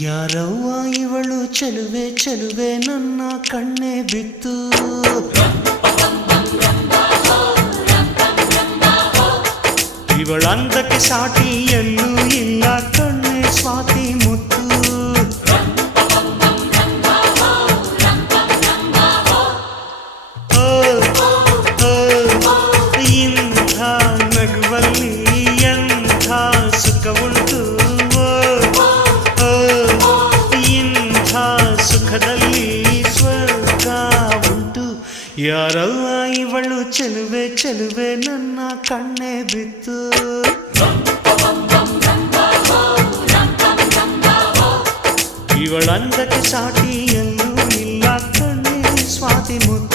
ಯಾರವ್ವ ಇವಳು ಚೆಲುವೆ ಚೆಲುವೆ ನನ್ನ ಕಣ್ಣೆ ಬಿತ್ತು ಇವಳಂದಕ್ಕೆ ಸಾಟಿ ಎಲ್ಲೂ ಇಲ್ಲ ಕಣ್ಣೆ ಸ್ವಾತಿ ಮುತ್ತು ಇಂಥ ನಗುವಲ್ಲಿ ಎಂಥ ಸುಖವುಂಟು ಸುಖದಲ್ಲಿ ಸ್ವರ್ಗ ಉಂಟು ಯಾರವ್ವ ಇವಳು ಚೆಲುವೆ ಚೆಲುವೆ ನನ್ನ ಕಣ್ಣೆ ಬಿತ್ತು ಇವಳಂದಕ್ಕೆ ಸಾಟಿ ಎಲ್ಲೂ ಇಲ್ಲ ಕಣ್ಣೆ ಸ್ವಾತಿ ಮುತ್ತು